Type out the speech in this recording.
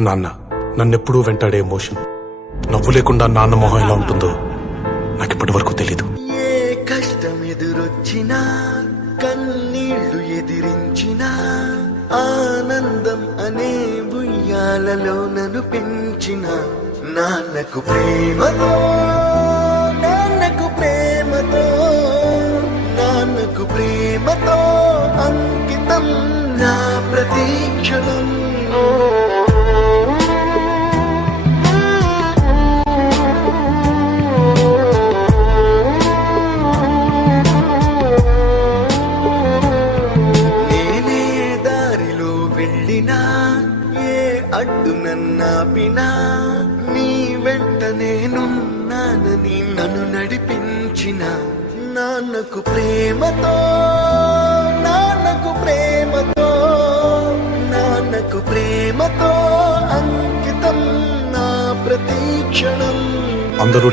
నాన్న నన్నెప్పుడూ వెంటాడే ఎమోషన్. నవ్వు లేకుండా నాన్న మొహం ఎలా ఉంటుందో నాకిప్పటి వరకు తెలీదు. ఏ కష్టం ఎదురొచ్చినా, కన్నీళ్లు ఎదిరించినా, ఆనందం అనే ఉయ్యాలలో నన్ను పెంచిన నాన్నకు ప్రేమతో, నాన్నకు ప్రేమతో, నాన్నకు ప్రేమతో అంకితం నా ప్రతీక్షణం. ఏ అడ్డు నన్నాపినా నీ వెంట నేనున్నానని నన్ను నడిపించిన నాన్నకు ప్రేమతో, నాన్నకు ప్రేమతో, నాన్నకు ప్రేమతో అంకితం నా ప్రతీక్షణం. అందరూ